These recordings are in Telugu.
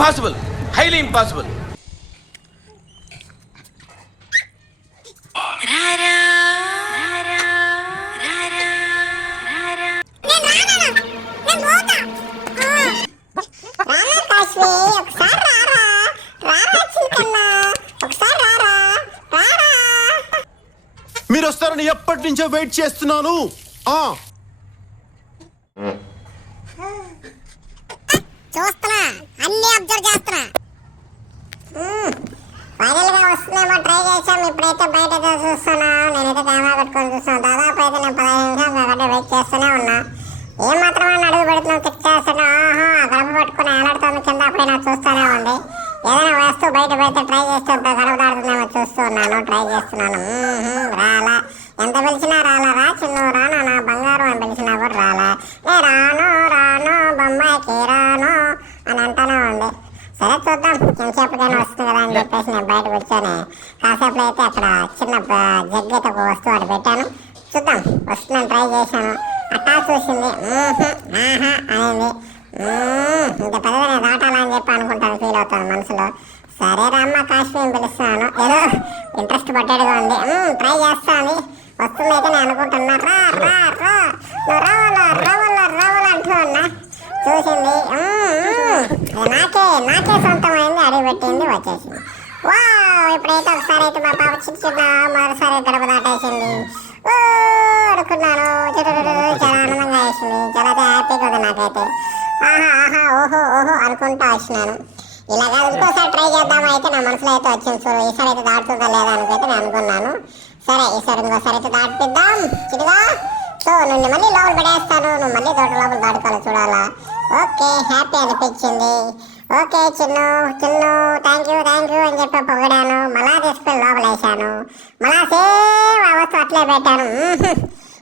Impossible, highly impossible. మీరు వస్తారని ఎప్పటి నుంచో వెయిట్ చేస్తున్నాను. చూస్తున్నా, అన్ని అబ్జర్వ్ చేస్తున్నా. ఫైనల్ గా వస్తుందేమో ట్రై చేసాం. ఇప్పుడైతే బయట చూస్తున్నా, నేనైతే కెమెరా పెట్టుకొని చూస్తాను. దాదాపు అయితే నేను 15 నిమిషాలు గంట వెయిట్ చేస్తూనే ఉన్నా. ఏం మాత్రమే అడుగు పెడుతున్నావు, చెక్ చేస్తున్నా. గడప పట్టుకుని ఏలాడుతుంది కింద. అప్పుడే నాకు చూస్తూనే ఉంది. ఏదైనా వేస్తూ బయట పెడితే ట్రై చేస్తూ గడప దాడుతుందేమో చూస్తూ ఉన్నాను, ట్రై చేస్తున్నాను. రాలా, ఎంత పిలిచినా రాలా. రా చిన్ను రానా నా బంగారం అని పిలిచినా కూడా రాలా. నే రాను రాను బొమ్మాయికి రాను అని అంటానే ఉంది. సరే చూద్దాం, ఎంతసేపటికైనా వస్తుంది కదా అని చెప్పేసి నేను బయట కూర్చొని కాసేపులో అయితే అక్కడ చిన్న జగ్గు అయితే ఒక వస్తువు అక్కడ పెట్టాను. చూద్దాం, వస్తుందని ట్రై చేశాను. అట్టా చూసింది, ఆహా అనేది. ఇంత పెద్దగా నేను దాటాలని చెప్పి అనుకుంటాను, ఫీల్ అవుతాను మనసులో. సరే రామ్మ కాశ్మీర్ పిలుస్తున్నాను, ఏదో ఇంట్రెస్ట్ పట్టేట్టుగా ఉంది. ట్రై చేస్తాను, వస్తుంది అయితే నేను అనుకుంటున్నా. రా రా రా నువ్వు రావాలా రావాలా రావాలా అంటూ ఉన్నా. చూసింది, నాకే సొంతమైంది, అడిగి పెట్టింది, వచ్చేసింది. వా ఇప్పుడైతే ఒకసారి అయితే మా పాప చిన్న మరోసారి గడప దాటేసింది. అనుకున్నాను, చాలా ఆనందంగా వేసింది, చాలా హ్యాపీగా ఉంది నాకైతే. ఆహా ఓహో ఓహో అనుకుంటా వచ్చినాను. ఇలాగా ఇంకోసారి ట్రై చేద్దాం అయితే నా మనసులో అయితే వచ్చింది. సో ఈసారి అయితే దాటుతుందా లేదా అనుకైతే నేను అనుకున్నాను. సరే ఈసారి ఇంకోసారి అయితే దాటిద్దాం చిన్నగా. సో నువ్వు మళ్ళీ లోపల పడేస్తాను, నువ్వు మళ్ళీ తోట లోపల దాటుకోవాలి, చూడాలా. ఓకే, హ్యాపీ అనిపించింది. ఓకే చిన్ను థ్యాంక్ యూ అని చెప్పి పొగిడాను. మళ్ళా తీసుకుని లోపల వేసాను. మళ్ళా సేమ్ అవస్థ అట్లే పెట్టాను.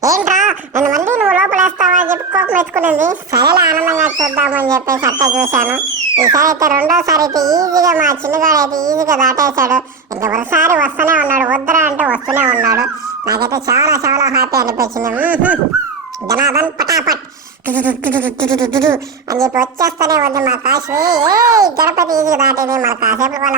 ఏంట్రా నన్ను మళ్ళీ నువ్వు లోపల వేస్తావా అని చెప్పి కోపం ఎత్తుకునేది. సరేలా ఆనందంగా చూద్దామని చెప్పేసి అట్లా చూశాను. ఈసారి అయితే రెండోసారి అయితే ఈజీగా మా చిన్నగాడు అయితే ఈజీగా దాటేశాడు. ఇంకా ఒకసారి వస్తూనే ఉన్నాడు, వద్దురా అంటే వస్తూనే ఉన్నాడు. నాకైతే చాలా చాలా హ్యాపీ అనిపించింది. ధనాధన్ పటాపట్ అని చెప్పి వచ్చేస్తూనే ఉంది మా కాశ్మీ. గడపతి ఈజీగా దాటేది. మన కాసేపు వాళ్ళ